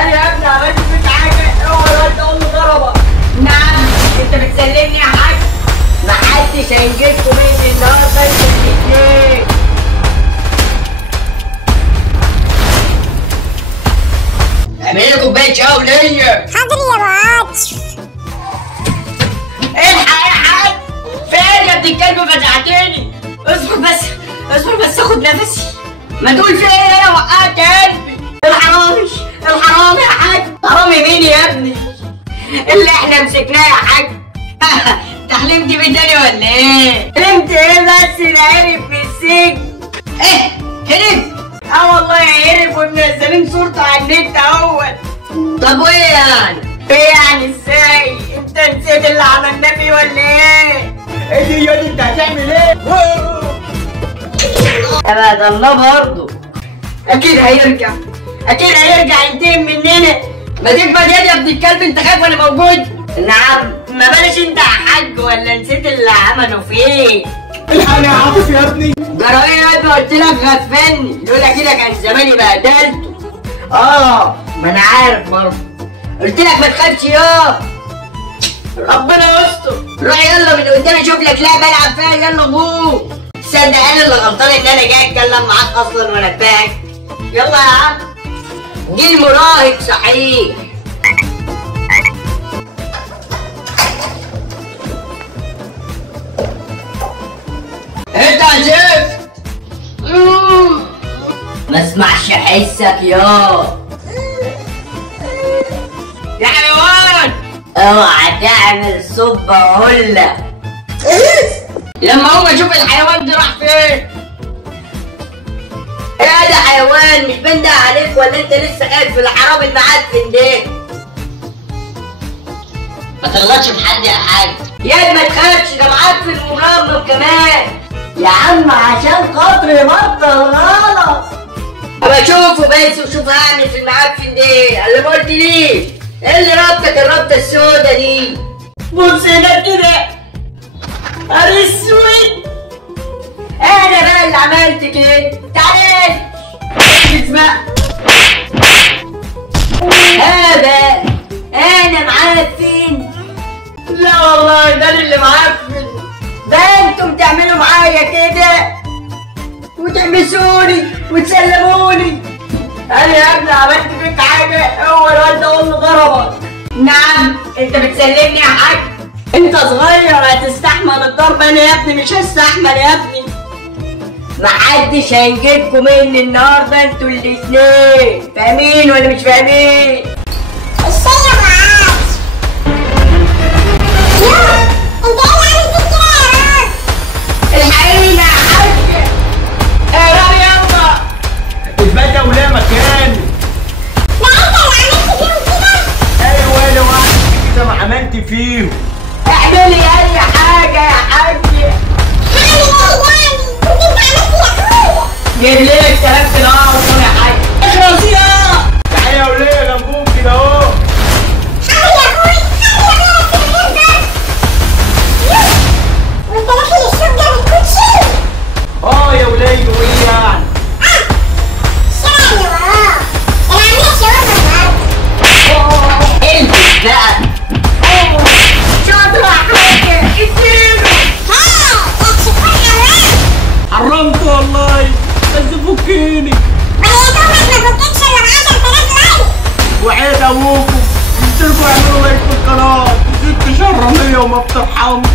انا يا ابني عملت فيك حاجه؟ اوعى الواد تقول له ضربك. نعم انت بتسلمني يا حاج؟ محدش هينجدكم مني النهارده انتوا الاتنين. اعملي لي كوبايه شاي وليا. حاضر يا ابو عاطف. الحق يا حاج، فين يا ابن الكلب؟ فزعتني. اصبر بس اصبر بس اخد نفسي. ما تقول في ايه؟ انا وقعت قلبي. الحرامي الحرامي يا حاج. حرامي مين يا ابني؟ اللي احنا مسكناه يا حاج. انت حلمت بيه تاني ولا ايه؟ حلمت ايه بس؟ ده هرب في السجن. ايه هرب؟ اه والله هرب ومنزلين صورته على النت اهوت. طب وايه يعني؟ ايه يعني ازاي؟ انت نسيت اللي عملناه فيه ولا ايه؟ ايه دي يا دي؟ انت هتعمل ايه؟ ابدا الله برضه اكيد هيرجع، اكيد هيرجع ينتقم مننا. ما تكبر يا ابن الكلب، انت خايف وانا موجود؟ نعم، ما بلاش انت يا حاج، ولا نسيت اللي عملوا فيك؟ الحقني يا عاطف يا ابني. جرى ايه يا ابني؟ قلت لك غفلني، لولا كده كان زماني بهدلته. ما انا عارف برضه، قلت لك ما تخافش يا ربنا يستر. روح يلا من قدامي شوف لك لعبه العب فيها، يلا قوم. تصدق انا اللي غلطان ان انا جاي اتكلم معاك اصلا وانا فاهم. يلا يا عم، جيل مراهق صحيح. انت عجبت ما اسمعش حسك يا حيوان. اوعى تعمل صب هلا لما هو يشوف الحيوان ده راح فين. ايه ده حيوان؟ مش بنده عليك ولا انت لسه خايف في الحرام المعفن ده؟ ما تغلطش في حد يا حاج. يا ما تخافش، ده معفن ومغمض كمان. يا عم عشان خاطري بطل غلط. ابقى اشوفه بس وشوف هعمل في المعفن ده اللي ما قلتليش. ايه اللي ربطك الربطه السودا دي؟ بص هنا كده. نهار اسود، انا بقى اللي عملت كده. تعالى اسمع، هذا انا معفن. لا والله ده اللي معفن. ده انتم تعملوا معايا كده وتحبسوني وتسلموني. انا يا ابني عملت فيك حاجه؟ هو الواد ده اللي ضربك. نعم انت بتسلمني يا حاج؟ انت صغير هتستحمل الضرب، انا يا ابني مش هستحمل يا ابني. محدش هينجدكم مني النهارده انتوا الاتنين. فاهمين ولا مش فاهمين؟ الشاي يا ابو عاطف. يوه انت ايه اللي عامل فيك كده يا راجل؟ الحقيقة يا حاج. اقرا يلا. البدا ولا مكان. ده انت اللي عملت فيهم كده؟ ايوه انا وعدت كده ما عملت فيهم. اعملي اي حاجة يا حاج. هعمل ايه يعني؟ كنت انت عملت يا اخويا. جيب لي الكلام في الارض يا حاج. اخلص يا. تعالى يا وليه جنبهم كده اهو. حاضر يا اخويا، حاضر يا اخويا، بس كده يوه وانت داخل الشوق ده بالكوتشي؟ يا وليه وايه يعني؟ الشارع اللي وراه العملية شاورما النهارده. البس بقى. شاطرة يا حاج، اديله. ها يا شيخون حرام. حرمت والله، بس فكيني. ما هي دومك ما فكتش الا ب 10,000 لايك. وعيد ابوكم، قلت لكم اعملوا لايك في القناه. ست شرميه وما بترحمش.